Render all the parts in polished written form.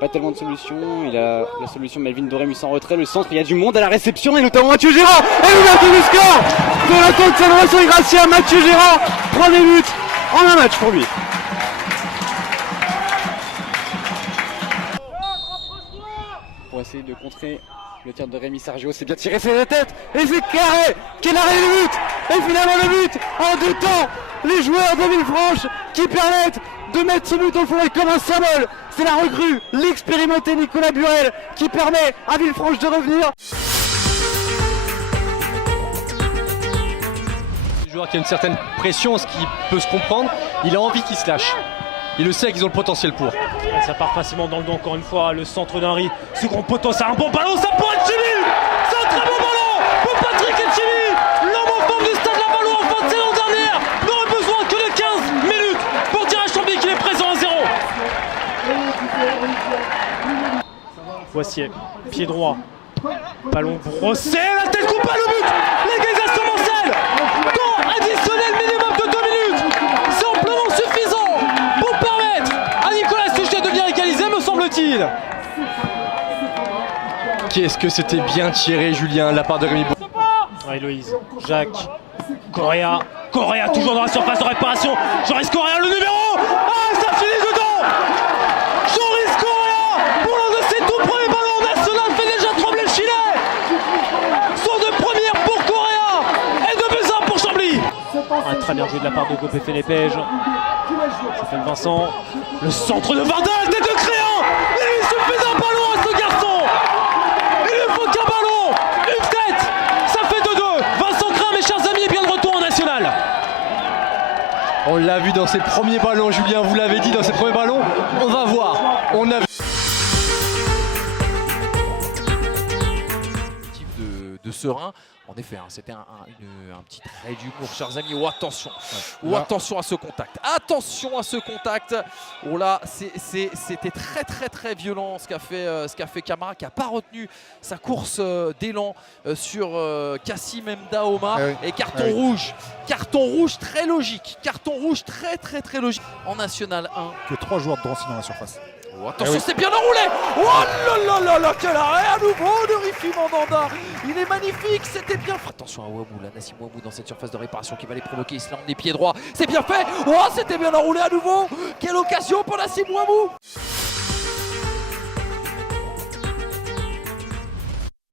pas tellement de solutions. Il a la solution Melvin Doremus en retrait, le centre, il y a du monde à la réception et notamment Mathieu Gérard. Et l'ouverture du score de la tête de San Lorenzo Gracia. Mathieu Gérard, premier but en un match pour lui. Pour essayer de contrer le tir de Rémi Sergio, c'est bien tiré, c'est la tête et c'est carré. Quel arrêt de but. Et finalement le but en deux temps. Les joueurs de Villefranche qui permettent de mettre ce but au fond et comme un symbole. C'est la recrue, l'expérimenté Nicolas Burel qui permet à Villefranche de revenir. Un joueur qui a une certaine pression, ce qui peut se comprendre, il a envie qu'il se lâche. Il le sait qu'ils ont le potentiel pour. Et ça part facilement dans le dos encore une fois, le centre d'Henry, second poteau, c'est un bon ballon, ça pourrait être Chili. C'est un très bon ballon pour Patrick Etchili. L'homme en forme du stade Lavallois en fin de saison dernière n'aurait besoin que de 15 minutes pour dire à Chambly qu'il est présent à 0. Voici, pied droit, ballon brossé, la tête coupée, le but. L'égalisation Marcel. Temps additionnel minimum de 2 minutes. C'est amplement suffisant pour permettre à Nicolas Suchet de bien égaliser, me semble-t-il. Qu'est-ce que c'était bien tiré, Julien, de la part de Rémi. Héloïse, Jacques, Correa toujours dans la surface de réparation. Joris Correa, le numéro. Ah, ça finit dedans. Joris Correa, pour l'un de ses tout premiers ballons national, fait déjà trembler le filet. Son de première pour Correa et de Buzyn pour Chambly. Un très bien joué de la part de Gopé Félépège. Ça fait Vincent. Le centre de Vardal, tête de Créant. Il suffit d'un ballon à ce garçon. Il ne faut qu'un ballon, une tête. Ça fait 2-2. Vincent Créant, mes chers amis, est bien de retour en national. On l'a vu dans ses premiers ballons, Julien, vous l'avez dit, dans ses premiers ballons. On va voir. On a de serein. En effet, hein, c'était un petit trait d'humour, chers amis. Oh, attention, oh, attention à ce contact. Attention à ce contact. Oh là, c'était très violent ce qu'a fait Camara, qui n'a pas retenu sa course d'élan sur Kassim Mdaoma. Ah oui. Et carton rouge très logique. Carton rouge très logique en National 1. Que 3 joueurs de Drancy dans la surface. Oh, attention, c'est bien enroulé. Oh là, quel arrêt à nouveau de Rifi Mandanda. Il est magnifique, c'était bien fait. Attention à Ouamou, là, Nassim Ouamou dans cette surface de réparation qui va les provoquer. Il se lance des pieds droits, c'est bien fait. Oh, c'était bien enroulé à nouveau. Quelle occasion pour Nassim Ouamou.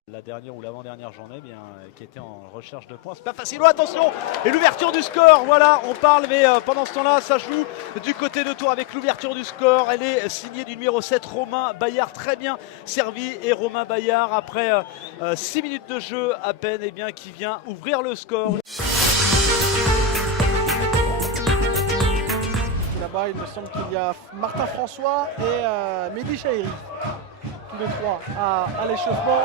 La dernière ou l'avant-dernière journée, bien, qui était en recherche de points. C'est pas facile, oh, attention. Et l'ouverture du score, voilà, on parle, mais pendant ce temps-là, ça joue du côté de Tours avec l'ouverture du score. Elle est signée du numéro 7, Romain Bayard, très bien servi. Et Romain Bayard, après 6 minutes de jeu à peine, eh bien, qui vient ouvrir le score. Là-bas, il me semble qu'il y a Martin François et Mehdi Chahiri. Tous les trois à l'échauffement.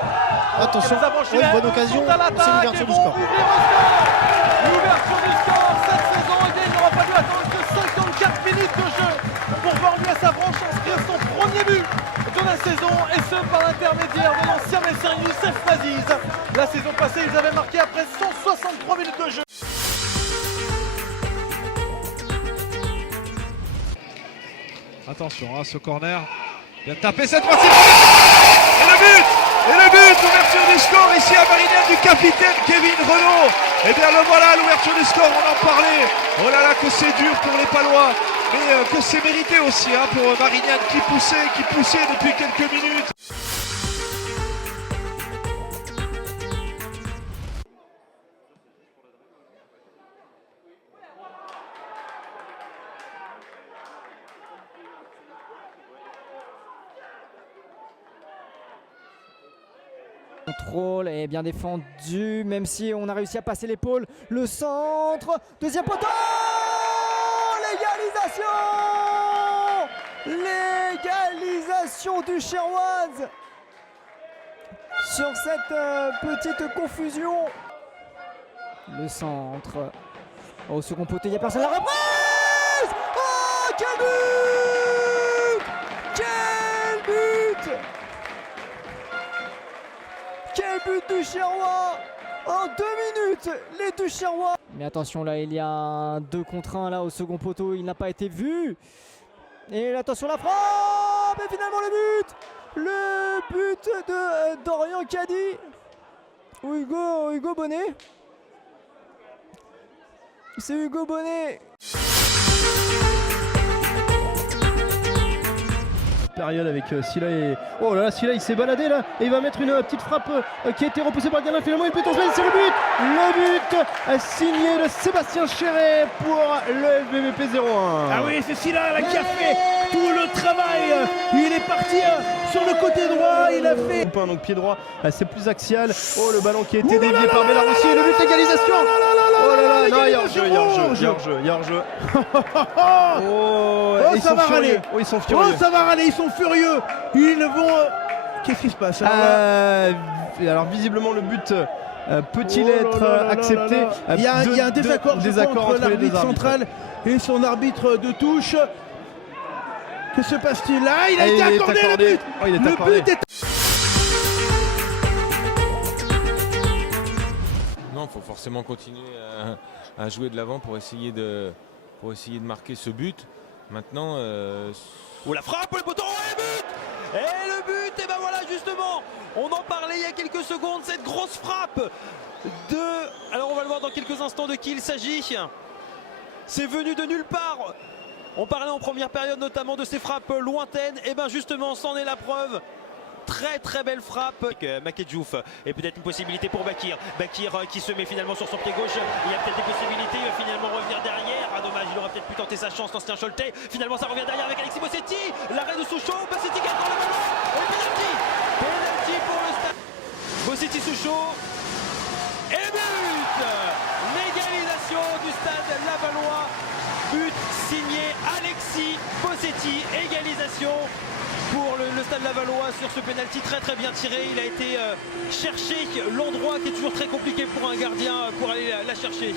Attention, une bonne occasion, c'est l'ouverture du score. L'ouverture du score cette saison, il n'aura pas dû attendre que 54 minutes de jeu pour voir lui à sa branche inscrire son premier but de la saison, et ce par l'intermédiaire de l'ancien Messin Youssef Maziz. La saison passée, ils avaient marqué après 163 minutes de jeu. Attention à ce corner. Bien tapé cette fois-ci. Et le but, l'ouverture du score ici à Marignane du capitaine Kevin Renaud. Et bien le voilà, l'ouverture du score, on en parlait. Oh là là, que c'est dur pour les Palois, mais que c'est mérité aussi hein, pour Marignane qui poussait depuis quelques minutes. Contrôle est bien défendu, même si on a réussi à passer l'épaule. Le centre, deuxième poteau, l'égalisation du Cherboise sur cette petite confusion. Le centre, au second poteau, il n'y a personne. La reprise. Oh, quel but! Quel but! Quel but du Cherbois! En 2 minutes, les deux Cherbois! Mais attention, là, il y a un 2 contre 1 là, au second poteau, il n'a pas été vu. Et attention, la frappe! frappe et finalement le but de Dorian Caddy. Hugo Bonnet. C'est Hugo Bonnet. Période avec Silla et... Oh là là, Silla il s'est baladé là et il va mettre une petite frappe qui a été repoussée par le gardien. Finalement il peut tomber, c'est le but signé de Sébastien Chéret pour le FBVP 0-1. Ah oui, c'est Silla qui a fait tout le travail. Il est parti sur le côté droit, il a fait... Donc pied droit, c'est plus axial. Oh le ballon qui a été dévié par Bellarussi et le but d'égalisation. Oh là là, non, il y a hors-jeu. Oh, ça va râler. Oh, ils sont furieux. Oh, ça va râler, ils sont furieux. Ils vont... Qu'est-ce qui se passe alors visiblement le but peut-il être accepté? Il y a un désaccord entre l'arbitre central et son arbitre de touche. Que se passe-t-il là? Il a été accordé le but. Oh, il est le accordé. but est... Non, il faut forcément continuer à jouer de l'avant pour essayer de marquer ce but. Maintenant... Oh la frappe, le poteau, et le but! Et le but, et ben voilà justement, on en parlait il y a quelques secondes, cette grosse frappe de... Alors on va le voir dans quelques instants de qui il s'agit. C'est venu de nulle part. On parlait en première période notamment de ces frappes lointaines, et ben justement c'en est la preuve. Très belle frappe. Makedjouf et peut-être une possibilité pour Bakir. Bakir qui se met finalement sur son pied gauche. Il y a peut-être des possibilités. Il va finalement revenir derrière. Ah dommage, il aurait peut-être pu tenter sa chance, l'ancien Choletais. Finalement ça revient derrière avec Alexis Bossetti. L'arrêt de Souchot. Bossetti qui attend le ballon. Et penalty. Penalty pour le stade. Bossetti Souchot. Et but. L'égalisation du stade Lavallois. But signé Alexis Bossetti. Égalisation pour le stade Lavallois sur ce pénalty très bien tiré. Il a été chercher l'endroit qui est toujours très compliqué pour un gardien pour aller la chercher.